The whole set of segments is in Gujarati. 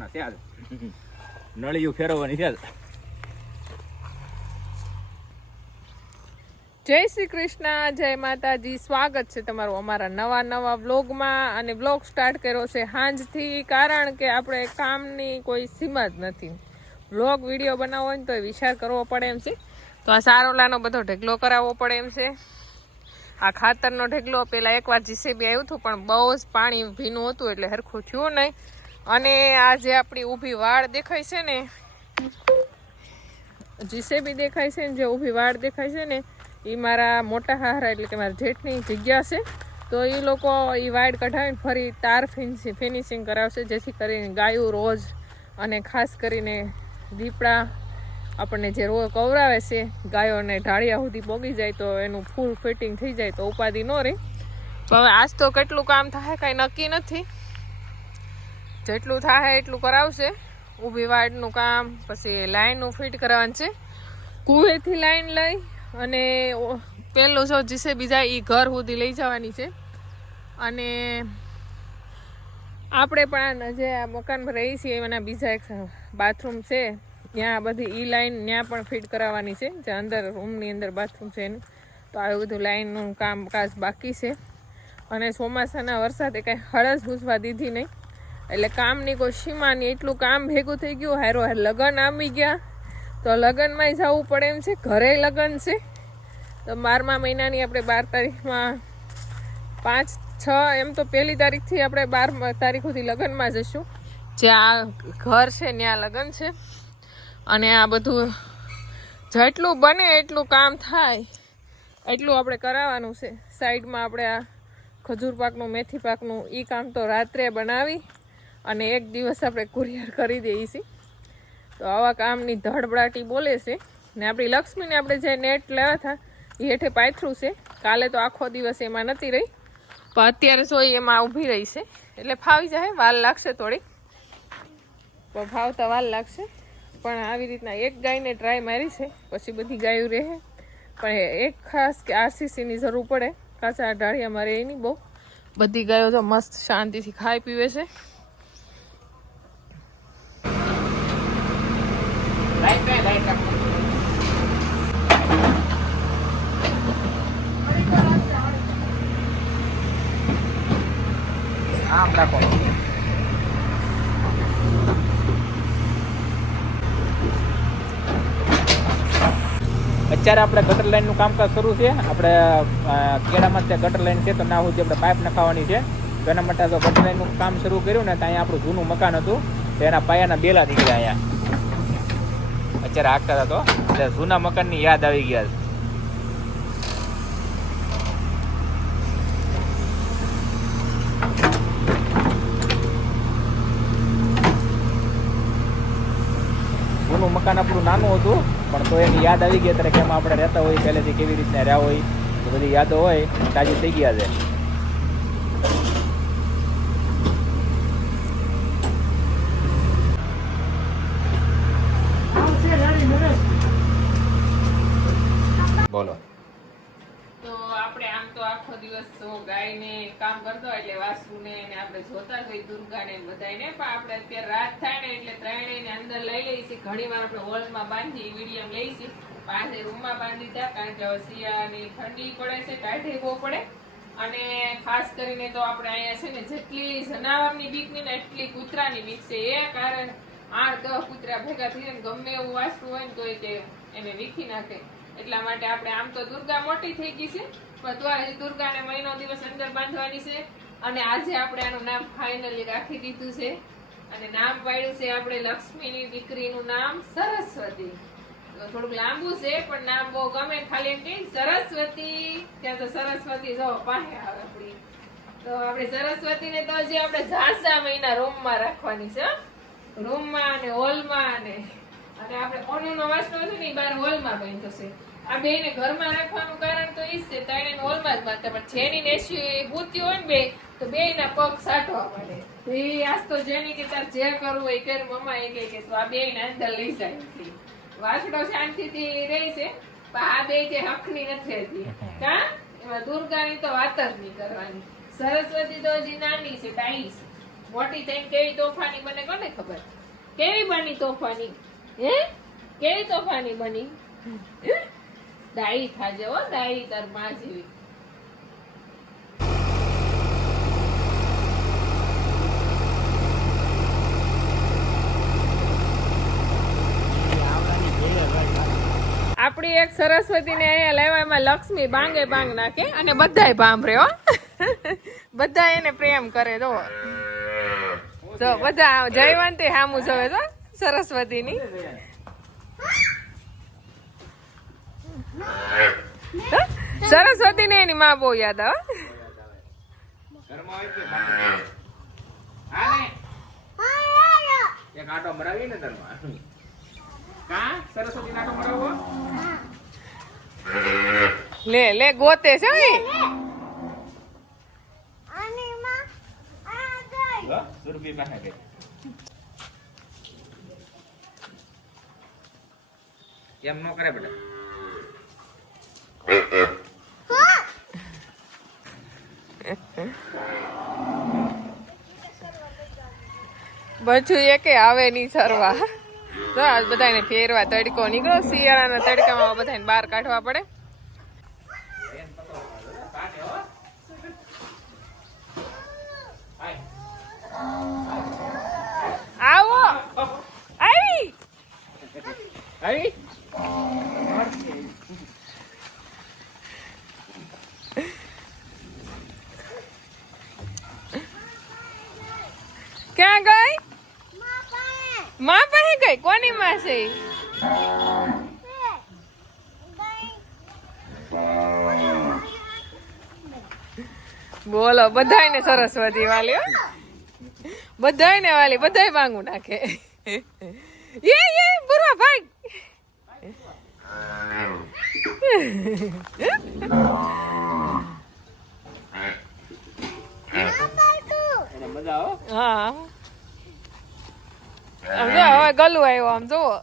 ફેરવવાના છે આજ નળિયું ફેરવવાની છે. જય શ્રી કૃષ્ણ, જય માતાજી. સ્વાગત છે તમારું અમારા નવા વ્લોગમાં. અને વ્લોગ સ્ટાર્ટ કર્યો છે સાંજથી, કારણ કે આપણે કામની કોઈ સીમા જ નથી. વ્લોગ વિડીયો બનાવવો હોય ને તો વિચાર કરવો પડે એમ છે. તો આ સારોલાનો બધો ઢગલો કરાવવો પડે એમ છે. આ ખાતરનો ઢગલો પેલા એકવાર જીસીબી આવ્યું હતું, પણ બહુ જ પાણી ભીનું હતું એટલે હરખું થયું નહીં. અને આ જે આપણી ઊભી વાડ દેખાય છે ને, જીસીબી દેખાય છે ને, જે ઊભી વાડ દેખાય છે ને, એ મારા મોટા હારા એટલે કે મારા જેઠની જગ્યા છે. તો એ લોકો એ વાડ કઢાવીને ફરી તાર ફિનિશિંગ કરાવશે, જેથી કરીને ગાયું રોજ અને ખાસ કરીને દીપડા આપણને જે રોજ કવરાવે છે ગાયોને ઢાળિયા સુધી પોગી જાય તો એનું ફૂલ ફિટિંગ થઈ જાય તો ઉપાધિ ન રહે. તો હવે આજ તો કેટલું કામ થાય કાંઈ નક્કી નથી. જેટલું થાય એટલું કરાવશે. ઊભી વાડનું કામ, પછી લાઈનનું ફિટ કરવાનું છે. કુવેથી લાઈન લઈ અને પેલું જો જીસીબી જાય એ ઘર સુધી લઈ જવાની છે. અને આપણે પણ જે આ મકાનમાં રહી છીએ એના બીજા એક બાથરૂમ છે, ત્યાં બધી ઈ લાઈન ત્યાં પણ ફિટ કરાવવાની છે, જે અંદર રૂમની અંદર બાથરૂમ છે એનું. તો આવું બધું લાઈનનું કામકાજ બાકી છે. અને ચોમાસાના વરસાદે કાંઈ હળસ ભૂસવા દીધી નહીં, એટલે કામની કોઈ સીમા નહીં. એટલું કામ ભેગું થઈ ગયું. હારો લગ્ન આવી ગયા તો લગ્નમાંય જવું પડે એમ છે. ઘરે લગ્ન છે તો 12મા મહિનાની આપણે 12 તારીખમાં 5, 6 એમ તો 1લી તારીખથી આપણે 12 તારીખ સુધી લગ્નમાં જઈશું. જ્યાં ઘર છે ત્યાં લગ્ન છે. અને આ બધું જેટલું બને એટલું કામ થાય એટલું આપણે કરાવવાનું છે. સાઈડમાં આપણે આ ખજૂર પાકનું, મેથી પાકનું એ કામ તો રાત્રે બનાવી અને એક દિવસ આપણે કુરિયર કરી દઈએ છીએ. તો આવા કામની ધડબડાટી બોલે છે. ને આપણી લક્ષ્મીને આપણે જે નેટ લેવા હતા એ હેઠે પાથરું છે. કાલે તો આખો દિવસ એમાં નથી રહી, પણ અત્યારે જોઈ એમાં ઊભી રહી છે. એટલે ફાવી જાય, વાર લાગશે થોડી, પણ ફાવતા વાર લાગશે. પણ આવી રીતના એક ગાયને ટ્રાય મારી છે, પછી બધી ગાયો રહે. પણ એક ખાસ કે આરસીસીની જરૂર પડે, કાચા ઢાળિયામાં રહે નહીં બહુ. બધી ગાયો તો મસ્ત શાંતિથી ખાઈ પીવે છે. આમ રાખો. અત્યારે આપણે ગટર લાઈનનું કામકાજ શરૂ છે. આપણે કેળામાં ત્યાં ગટર લાઈન છે તો ના સુધી આપણે પાઇપ નખાવવાની છે. તો એના માટે તો ગટર લાઈનનું કામ શરૂ કર્યું ને, તો અહીંયા આપણું જૂનું મકાન હતું તો એના પાયાના બેલા નીકળ્યા અહીંયા અત્યારે હાંકતા હતા. તો એટલે જૂના મકાનની યાદ આવી ગયા છે. જૂનું મકાન આપણું નાનું હતું, પણ તો એની યાદ આવી ગઈ ત્યારે કે એમાં આપણે રહેતા હોય, પહેલેથી કેવી રીતના રહ્યા હોય, તો બધી યાદો હોય તાજી થઈ ગયા છે. બોલો. તો આપણે આમ તો આખો દિવસ ગાયને કામ કરતો એટલે વાસુને ને આપણે જોતા હોય, દુર્ગાને બધાને. પણ આપણે અત્યારે રાત થાય ને એટલે ત્રણેયને અંદર લઈ લઈશું. ઘણી વાર આપણે હોલમાં બાંધી વિડીયો લઈશું, પાસે રૂમમાં બાંધી હતા, કારણ કે હવે શિયાળાની ઠંડી પડે છે, ટાઢે બહુ પડે. અને ખાસ કરીને તો આપણે અહીંયા છે ને જેટલી જનાવરની બીક ની ને એટલી કૂતરાની બીક છે. એ કારણ 8-10 કૂતરા ભેગા થઈને ગમે એવું વાસતું હોય ને તો એને વીખી નાખે. એટલા માટે આપણે આમ તો દુર્ગા મોટી થઈ ગઈ છે, પણ તો આ દુર્ગાને મહિનો દિવસ અંદર બાંધવાની છે. અને આજે આપણે આનું નામ ફાઇનલી રાખી દીધું છે. અને નામ પાડ્યું છે આપણે લક્ષ્મીની દીકરીનું નામ સરસ્વતી. થોડુંક લાંબુ છે પણ નામ બહુ ગમે. ખાલી એમ કે સરસ્વતી, ત્યાં તો સરસ્વતી જો પાસે આવે આપણી. તો આપણે સરસ્વતીને તો હજી આપણે ઝાઝા મહિના રૂમમાં રાખવાની છે. રૂમમાં અને હોલમાં અને આપણે ઓનુનો વાસણો છે ને બહાર હોલમાં બાંધ્યો છે. આ બેને ઘરમાં રાખવાનું કારણ તો ઈ જ છે, ત્રણે હોલમાં જ બાંધતા. પણ જેની નેશી બુતી હોય ને બે, તો બેયના પગ સાટવા પડે. તો એ આજ તો જેની કે તાર જે કરવું હોય કર, મમ્મા એ કે તો આ બેયને અંદર લઈ જાય. વાસણો શાંતિથી રહી છે, પણ આ બે જે હકની નથી હતી. કા એમાં દુર્ગાની તો વાત જ નહીં કરવાની. સરસ્વતી તો હજી નાની છે, ટાઈ છે. મોટી થઈને કેવી તોફાની બને કોને ખબર? કેવી બની તોફાની? હે? કેવી તોફાની બની? ડાઈ થાજે હો, ડાઈ તાર માં જેવી. આપડી એક સરસ્વતી ને અહીંયા લાવ્યા, એમાં લક્ષ્મી બાંગે બાંગ નાખે અને બધાય ભાંભરે હો. બધા એને પ્રેમ કરે તો બધા જયવંતી હામું જોવે તો સરસ્વતી ની. સરસ્વતી ને એની માં બહુ યાદ આવે. એક આટો મરાવીએ ને ઘરમાં. કા સરસ્વતી આટો મરાવો? લે લે ગોતે છે ઈ. સુરભી પાસે ગઈ. એમ નો કરે બેટા. બચું એકે આવે નહીં સરવા. તો આ બધાને ફેરવા તડકો નીકળો, શિયાળાના તડકામાં બધાને બહાર કાઢવા પડે. આવો આવી આવી ક્યાં ગઈ? માં પાસે ગઈ. કોની માં છે? બોલો બધાય ને સરસ્વતી વાલી હો. બધાય ને વાલી, બધાય માંગુ નાખે. એ પૂર્વા ભાઈ. મજા આવો. હા આમ જો હવે ગલું આવ્યો. આમ જોવો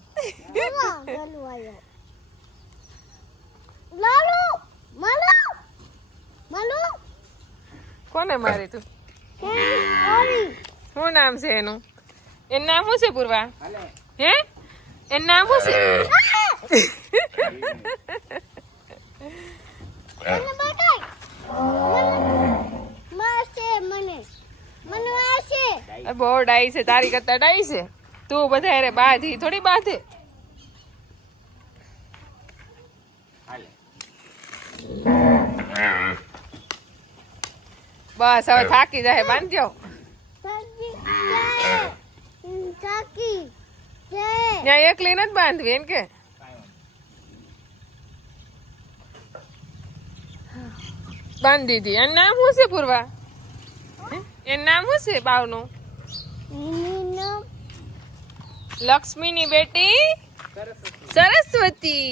કોને મારી તું? શું નામ છે એનું? એનું નામ શું છે પૂર્વા? હે એનું નામ શું છે? બહુ ડાઈ છે, તારી કરતા ડાઈ છે. તું બધા અરે બાધી થોડી બાધે. બસ હવે થાકી જાય, બાંધજો. ત્યાં એકલી નથી બાંધવી એમ કે? બાંધી દીધી. એનું નામ શું છે પૂર્વા? એનું નામ શું છે બાવનું? લક્ષ્મીની બેટી સરસ્વતી.